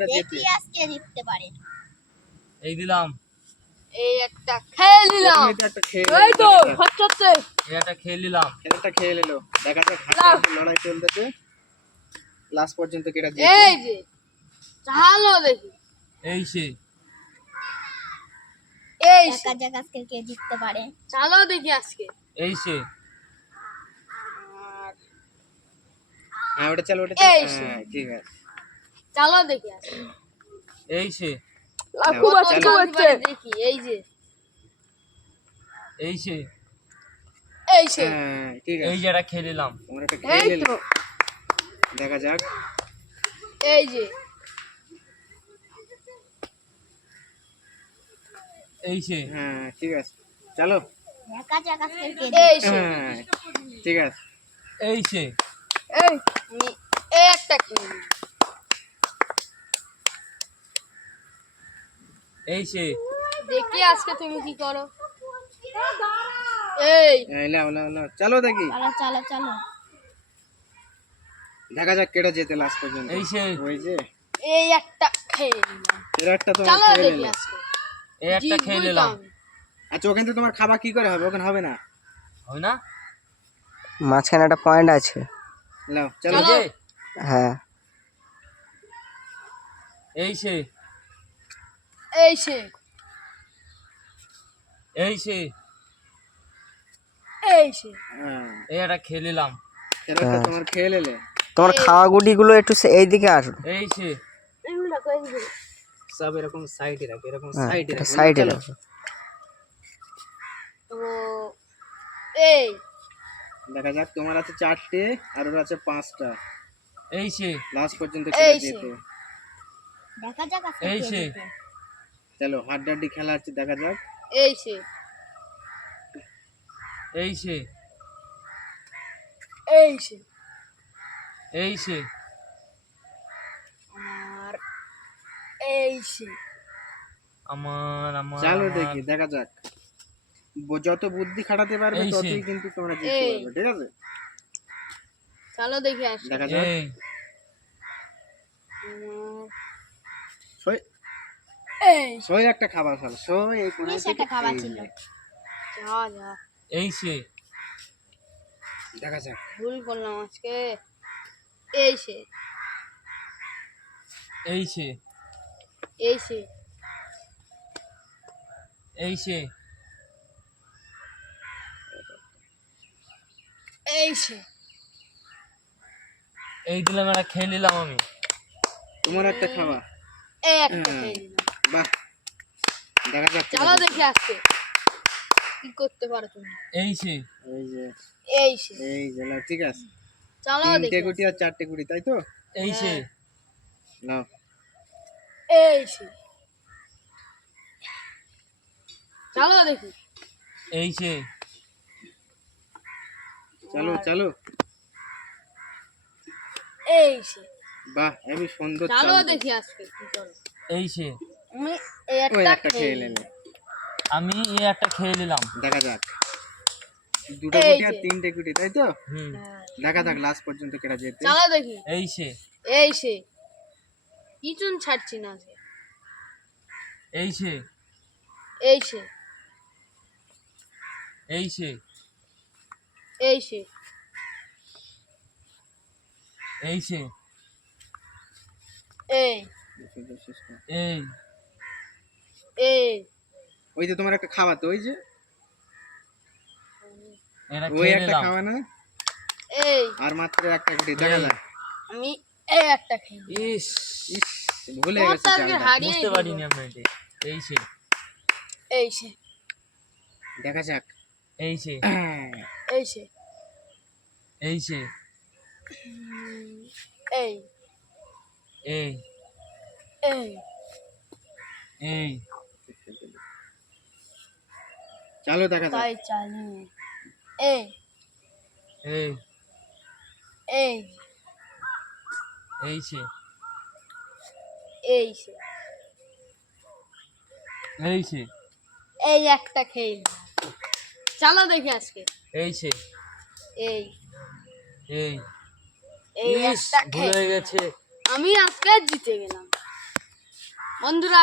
দেখি আজকে জিততে পারে। এই দিলাম, এই একটা খেয়ে নিলাম। এই তো হচ্ছে এই একটা খেয়ে নিলাম। খেলাটা খেয়ে নিলো। দেখা যাক হাতে লড়াই চলতেছে লাস্ট পর্যন্ত কেটা জিতবে। এই যে চালো দেখি। এই সে, এই দেখা যাক আজকে কে জিততে পারে। চালো দেখি আজকে। এই সে, হ্যাঁ ওটা চলো, ওটা এই চলো। সে। হ্যাঁ ঠিক আছে, চালো দেখি আজকে। এই সে, লাখু বাচ্চা হচ্ছে দেখি। এই যে এই সে, এই সে। হ্যাঁ ঠিক এই আছে। যে একটা খেয়ে নিলাম। তোমরা এটা খেয়ে এই নিলে। তো দেখা যাক। এই যে এই সে, হ্যাঁ ঠিক আছে, চলো। দেখা যাক আজকে কে জিতবে। এই সে। হ্যাঁ ঠিক আছে। এই সে, এই আমি এই একটা খেয়ে নিলাম। এই সে, দেখি আজকে তুমি কি করো। এই এই লাও লাও লাও, চলো দেখি। চলো চলো চলো। দেখা যাক কেটা জেতে লাস্ট পর্যন্ত। এই সে, ওই যে এই একটা খেয়ে নিলাম। এর একটা তো চলো খেয়ে দেখি নিলে। আজকে। এই একটা খেয়ে জিতবই তো নিলাম। আমি। আচ্ছা ওখান থেকে তোমার খাবার কি করে হবে? ওখানে হবে না। হয় না? মাঝখানে একটা পয়েন্ট আছে। লাও চলো। এই যে, হ্যাঁ এই সে, এই সে এই সে, এই সে। হ্যাঁ এই একটা খেয়ে নিলাম। এর একটা তোমার খেয়ে নিলে। তোমার খাওয়া গুটিগুলো একটু এইদিকে আসুন। এই সে, এগুলা কই দিবি? সব এরকম সাইডে রাখো, এরকম হ্যাঁ সাইডে এটা রাখো। সাইডে চলো। রাখো। তো এই দেখা যাক, তোমার আছে 4টে আর ওর আছে 5টা। এই সে, লাস্ট পর্যন্ত এই কেটে সে। যেতে। দেখা যাক আজকে এই কে সে। জিতে। চলো হাড্ডাড্ডি খেলা আছে, দেখা যাক। এই সে এই সে, এই সে। এই সে, আর এই সে। আমার আমার চলো আমার। দেখি, দেখা যাক। যত বুদ্ধি খাটাতে পারবে এই সে। ততই কিন্তু তোমরা জিততে এই। পারবে, ঠিক আছে? চলো দেখি আজকে। দেখা যাক। এই, সই এই সই একটা খাবার খালো, সই এই কোণায় বেশ একটা খাবার এই ছিল। যে। যা যা এই সে, দেখা যাক। ভুল করলাম আজকে। এই সে, এই সে, এই সে, এই সে, এই সে। এই দিলাম, একটা খেয়ে নিলাম আমি। তোমার একটা খাবার। এই একটা হ্যাঁ। খেয়ে নিলাম। বাহ, দেখা যাক। চলো দেখি আজকে কি করতে পারো তুমি। এই সে, এই যে, এই সে। এই যে নাও, ঠিক আছে। চলো 3টে দেখি গুটি আর 4টে গুটি, তাই তো? এই সে, নাও। এই সে। চলো দেখি। এই সে, চলো চলো। এই সে। বাহ, হেবি সুন্দর চলো চাল। দেখি আজকে কি করো। এই সে, আমি এই ওই একটা একটা খেয়ে খেয়ে নিলাম। নিলে। আমি এই একটা খেয়ে নিলাম। দেখা যাক। 2টা এই গুটি আর যে। 3টে গুটি, তাই তো? হুম, হ্যাঁ। দেখা যাক লাস্ট পর্যন্ত কেটা যেতে। চলো দেখি। এই সে, এই সে। কিছুন ছাড়ছি না আজকে। এই সে, এই সে, এই সে, এই সে, এই সে, এই এই, এই ওই যে তোমার একটা খাবার, তো ওই যে এটা ওই খেয়ে একটা নিলাম। খাওয়া না, এই আর মাত্র একটা গুটি। দেখা এই। যাক। আমি এই একটা খেয়ে নিলাম। ইস, ইস, ভুলে তোমার গেছে তো আজকে চালটা। হারিয়ে বুঝতে দিবো। পারিনি আমি এটা। এই সে, এই সে, দেখা যাক। এই সে, এই সে, এই সে, এই এই, এই এই, চলো দেখা যাক। তাই চালু। এই এই, এই এই সে, এই সে, এই সে, এই একটা খেয়ে নিলাম। চলো দেখি আজকে। এই সে, এই এই, এই ইস, একটা ভুলে খেয়ে গেছে। আমি আজকে জিতে গেলাম। বন্ধুরা